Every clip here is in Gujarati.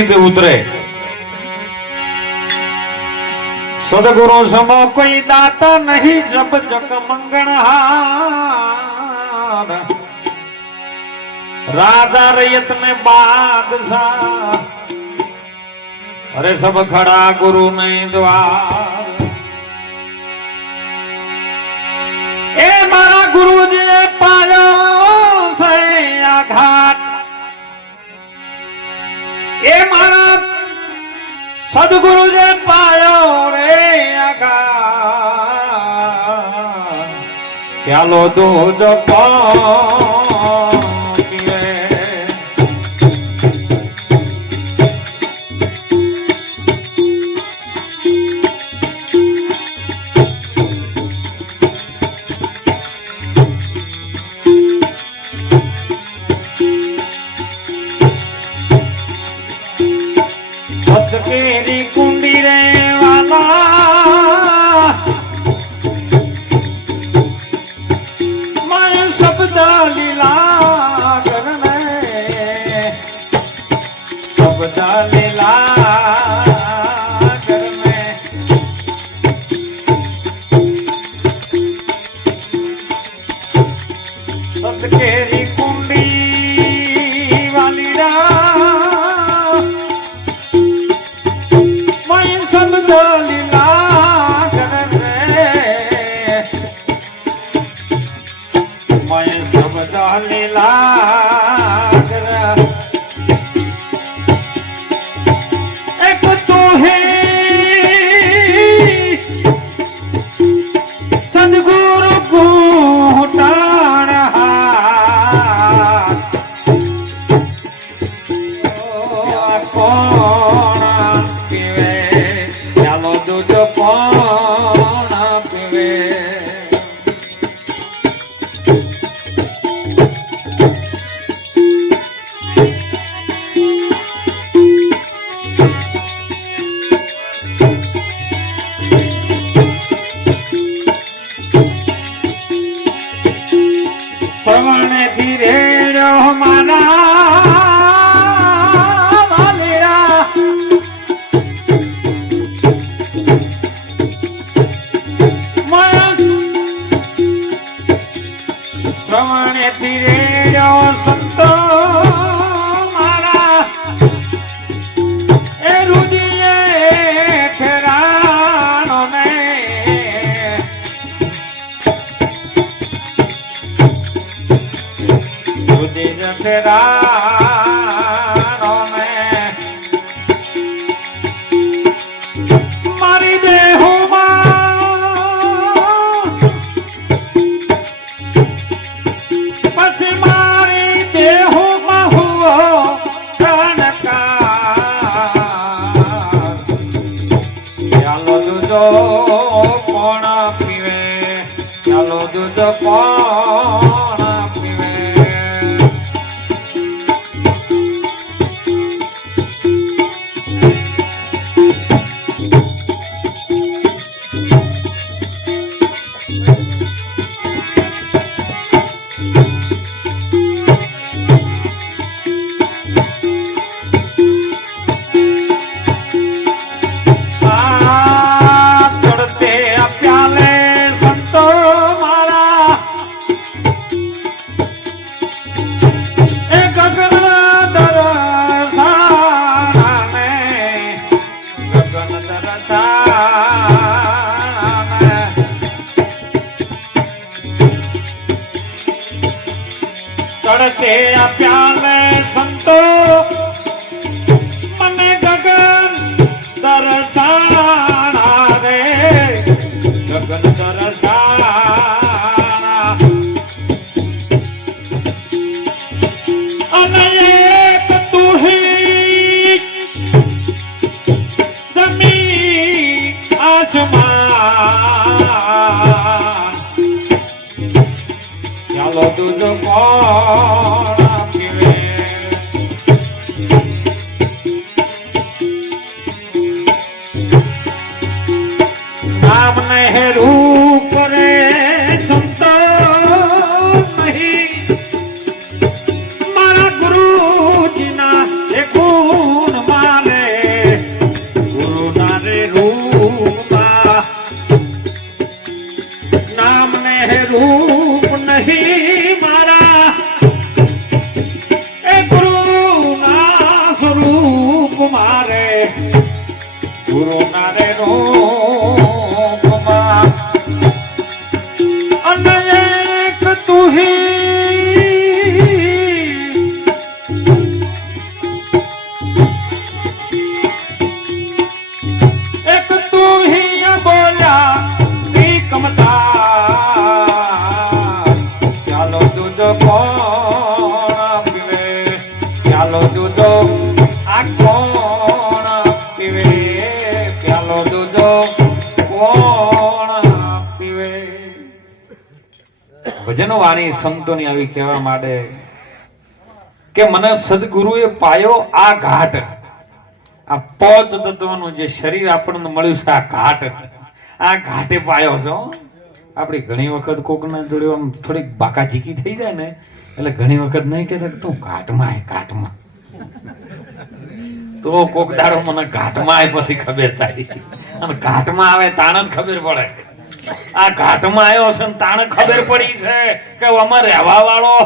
उतरे सदगुरु समो कोई दाता नहीं जब जग मंगणहार राजा रैयत ने बादशाह अरे सब खड़ा गुरु नहीं द्वार ए मारा गुरु जी पायो से आघात ए मारा सदगुरु जे पायो रे आघात क्या लो दो जो केरी कुंडी रे वाला मैं शब्द लीला करने शब्द लीला करने सत केरी कुंडी वाली रा लीला एक तो है सदगुरु घूटान कौन पीवे चलो दूध कौन पीवे श्रवण धीरे माना वालेरा श्रवण धीरे संतो मारा ए रुदिए ठेरानो ने जठरानो में मारी देहु पछी मारी देहु हुओ चालो दूधो कौन पीवे चालो दूधो कौन पीवे મારે ગુરુ નારે રૂપમાં અને એક તુહી એક તુહી બોલ્યા કમતા ચાલો દૂધ કોણ પીવે ચાલો દૂધ આ કોણ પીવે ચાલો દૂધ કોણ પીવે. ભજનો વાણી સંતોની આવી કહેવા માટે કે મને સદગુરુએ પાયો આ ઘાટ, આ પાંચ તત્વનું જે શરીર આપણને મળ્યું છે આ ઘાટ, આ ઘાટે પાયો છો. આપડી ઘણી વખત કોકના જોડે આમ થોડીક બાકાજીકી થઈ જાય ને એટલે ઘણી વખત નહીં કહેતા તું ઘાટમાં આય ઘાટમાં, તો કોક દાડો મને ઘાટમાં આય પછી ખબર થાય અને ઘાટમાં આવે તાણ જ ખબર પડે. આ ઘાટમાં આવ્યો છે તાણ ખબર પડી છે કે અમારે રહેવા વાળો.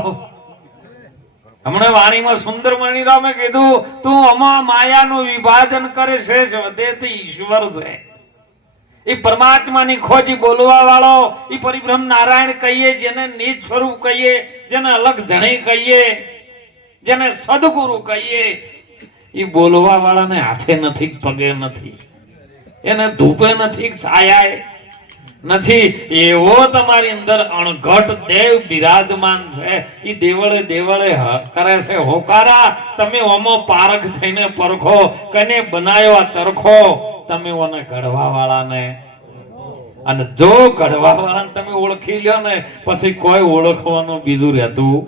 હમણાં વાણીમાં સુંદર મણિરામે કીધું તું અમા માયાનું વિભાજન કરે છે વધે તે ઈશ્વર છે. એ પરમાત્માની ખોજી બોલવા વાળો, એ પરિબ્રહ્મ નારાયણ કહીએ, જેને નિજ સ્વરૂપ કહીએ, જેને અલગ ધણી કહીએ, જેને સદગુરુ કહીએ, એ બોલવા વાળાને હાથે નથી, પગે નથી, એને ધૂપે નથી, છાયાએ નથી. એવો તમારી અંદર અણઘટ દેવ બિરાજમાન છે. એ દેવળે દેવળે કરે છે હોકારા. તમે ઓમો પારખ થઈને પરખો કને બનાયો આ ચરખો. તમે ઓને ઘડવા વાળાને, અને જો ઘડવા વાળાને તમે ઓળખી લ્યો ને પછી કોઈ ઓળખવાનું બીજું રહેતું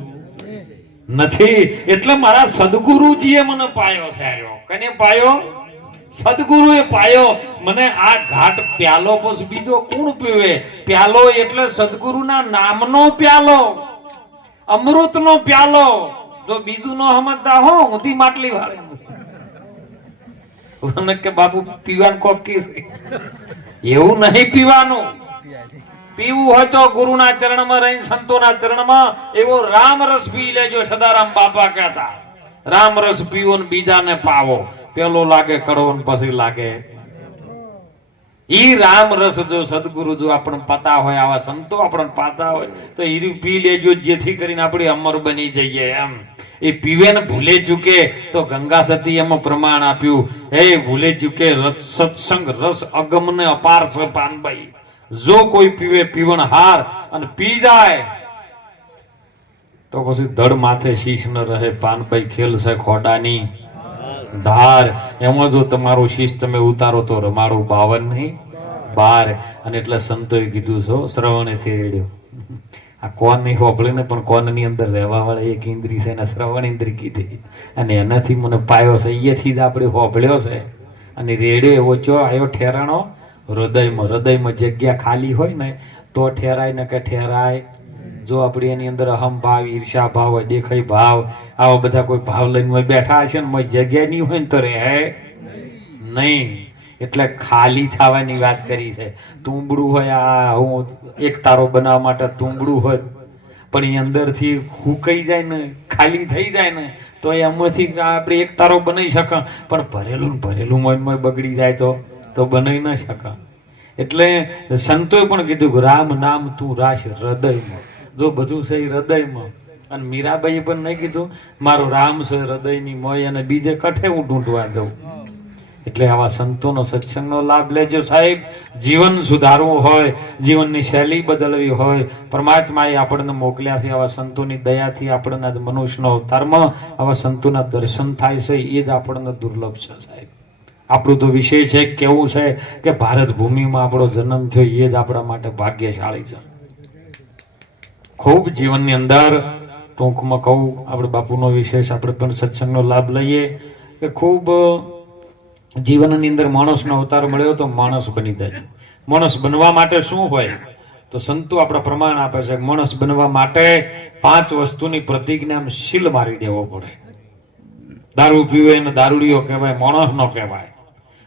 નથી. એટલે મારા સદગુરુજીએ મને પાયો છે. આવ્યો કને પાયો? સદગુરુએ પાયો મને. આ ઘાટ પ્યાલો પછી બીજો કોણ પીવે? પ્યાલો એટલે સદગુરુના નામનો પ્યાલો, અમૃતનો પ્યાલો. જો બીજું નો સમજતા હો ઊંધી માટલી વાળે કે બાપુ પીવાનું કોક કે એવું નહીં પીવાનું. પીવું હોય તો ગુરુના ચરણમાં રહીને સંતોના ચરણમાં એવો રામ રસ પી લેજો. સદારામ બાપા કહેતા રામ રસ પીવો ને બીજાને પાવો. પેલો લાગે કડવો ને પછી લાગે. ઈ રામ રસ જો સદગુરુ જો આપણને પતા હોય, આવા સંતો આપણને પાતા હોય તો ઈ પી લેજો, જેથી કરીને આપણે અમર બની જઈએ. એમ એ પીવે ને ભૂલે ચૂકે તો ગંગા સતી એમાં પ્રમાણ આપ્યું, હે ભૂલે ચૂકે સત્સંગ રસ અગમ ને અપાર છે પાનભાઈ. જો કોઈ પીવે પીવણ હાર અને પી જાય તો પછી ધડ માથે શીશ ન રહે. પાનભાઈ ખેલ છે ખોડાની ધાર. એમાં જો તમારું શીશ તમે ઉતારો તો રમાડું 52 નહીં 12. અને એટલે સંતોએ કીધું છો શ્રવણેથી રેડ્યો. આ કોન નહીં હોભળે ને પણ કોનની અંદર રહેવા વાળા એક ઇન્દ્રિય છે, એને શ્રવણ ઇન્દ્રિય કીધી. અને એનાથી મને પાયો છે, અહીંયાથી જ આપણે હોભળ્યો છે. અને રેડ્યો એવો ચો આવ્યો ઠેરાણો હૃદયમાં. હૃદયમાં જગ્યા ખાલી હોય ને તો ઠેરાય ને કે ઠેરાય. જો આપણી એની અંદર અહમ ભાવ, ઈર્ષા ભાવ હોય, દેખાય ભાવ, આવા બધા કોઈ ભાવ લઈને બેઠા હશે ને જગ્યા નહીં હોય ને તો રહે નહીં. એટલે ખાલી થવાની વાત કરી છે. તુંબડું હોય, આ હું એક તારો બનાવવા માટે તુંબડું હોય પણ એ અંદરથી હુકાઈ જાય ને ખાલી થઈ જાય ને તો એમાંથી આપણે એક તારો બનાવી શકે. પણ ભરેલું ને ભરેલું મનમાં બગડી જાય તો બનાવી ના શકે. એટલે સંતોએ પણ કીધું કે રામ નામ તું રાશ હૃદયમાં. જો બધું છે હૃદયમાં. અને મીરાબાઈએ પણ નહીં કીધું મારું રામ છે હૃદયની મોય અને બીજે કઠે હું ઢૂંઢવા દઉં. એટલે આવા સંતોનો સત્સંગનો લાભ લેજો સાહેબ. જીવન સુધારવું હોય, જીવનની શૈલી બદલવી હોય, પરમાત્માએ આપણને મોકલ્યા છે. આવા સંતોની દયાથી આપણને મનુષ્યનો અવતારમાં આવા સંતોના દર્શન થાય છે. એ જ આપણને દુર્લભ છે સાહેબ. આપણું તો વિષય છે કેવું છે કે ભારત ભૂમિમાં આપણો જન્મ થયો એ જ આપણા માટે ભાગ્યશાળી છે. ખૂબ જીવનની અંદર ટૂંકમાં કહું, આપણે બાપુનો વિશેષ આપણે પણ સત્સંગનો લાભ લઈએ કે ખૂબ જીવનની અંદર માણસનો અવતાર મળ્યો તો માણસ બની જાય. માણસ બનવા માટે શું હોય તો સંતો આપણા પ્રમાણ આપે છે. માણસ બનવા માટે 5 વસ્તુની પ્રતિજ્ઞા શીલ મારી દેવો પડે. દારૂ પીવે ને દારૂડીઓ કહેવાય, માણસ નો કહેવાય.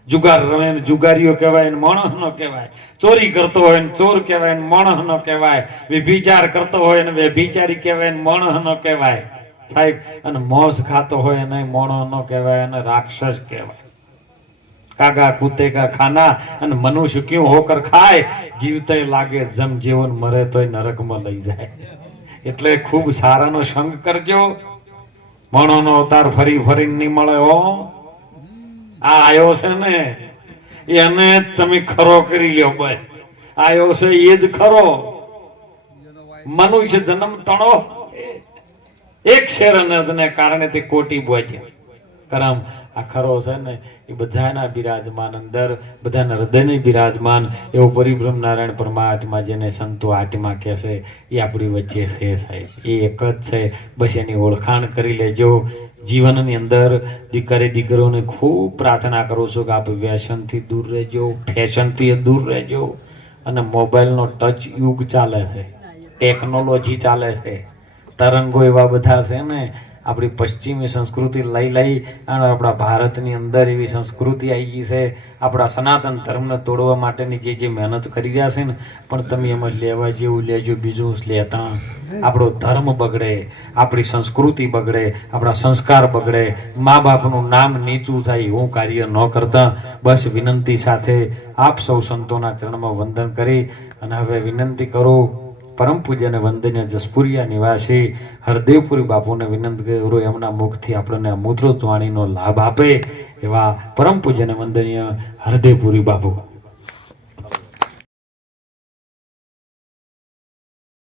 જુગાર રમે ને જુગારીઓ કહેવાય ને માણસ નો કહેવાય. ચોરી કરતો હોય ને ચોર કહેવાય ને માણસ નો કહેવાય. વ્યભિચાર કરતો હોય ને વ્યભિચારી કહેવાય ને માણસ નો કહેવાય. સાહેબ. અને મોસ ખાતો હોય એને મોણો ન કહેવાય, એને રાક્ષસ કહેવાય. કાગા કૂતે કા ખાના, અને મનુષ્ય ક્યું હોકર ખાય, જીવતે લાગે જમ જીવન, મરે તોય નરકમાં લઈ જાય. એટલે ખૂબ સારાનો સંગ કરજો. મણોનો અવતાર ફરી ફરીને નહીં મળે હો. આ આયો છે ને એને તમે ખરો કરી લ્યો. ભાઈ આયો છે એ જ ખરો. મનુષ્ય જન્મ તણો એક શેરને કારણે તે કોટી બોધ્યા કરમ. આ ખરો છે ને એ બધાના બિરાજમાન અંદર, બધાના હૃદયને બિરાજમાન એવો પરિબ્રહ્મ નારાયણ પરમાત્મા જેને સંતો આત્મા કહે છે એ આપણી વચ્ચે છે સાહેબ. એ એક જ છે. બસ એની ઓળખાણ કરી લેજો. જીવનની અંદર દીકરીઓને ખૂબ પ્રાર્થના કરું છું કે આપ વ્યસનથી દૂર રહેજો, ફેશનથી દૂર રહેજો. અને મોબાઈલનો ટચ યુગ ચાલે છે, ટેકનોલોજી ચાલે છે, તરંગો એવા બધા છે ને. આપણી પશ્ચિમી સંસ્કૃતિ લઈ અને આપણા ભારતની અંદર એવી સંસ્કૃતિ આવી ગઈ છે. આપણા સનાતન ધર્મને તોડવા માટેની જે મહેનત કરી રહ્યા છે ને, પણ તમે એમાં લેવા જેવું લેજો, બીજું લેતા. આપણો ધર્મ બગડે, આપણી સંસ્કૃતિ બગડે, આપણા સંસ્કાર બગડે, મા બાપનું નામ નીચું થાય એવું કાર્ય ન કરતા. બસ વિનંતી સાથે આપ સૌ સંતોના ચરણમાં વંદન કરી અને હવે વિનંતી કરું પરમ પૂજ્ય અને વંદનીય જસપુરિયા નિવાસી હરદેવપુરી બાપુને વિનંતી કરું એમના મુખથી આપણને અમૃત વાણીનો લાભ આપે એવા પરમ પૂજ્ય અને વંદનીય હરદેવપુરી બાપુ.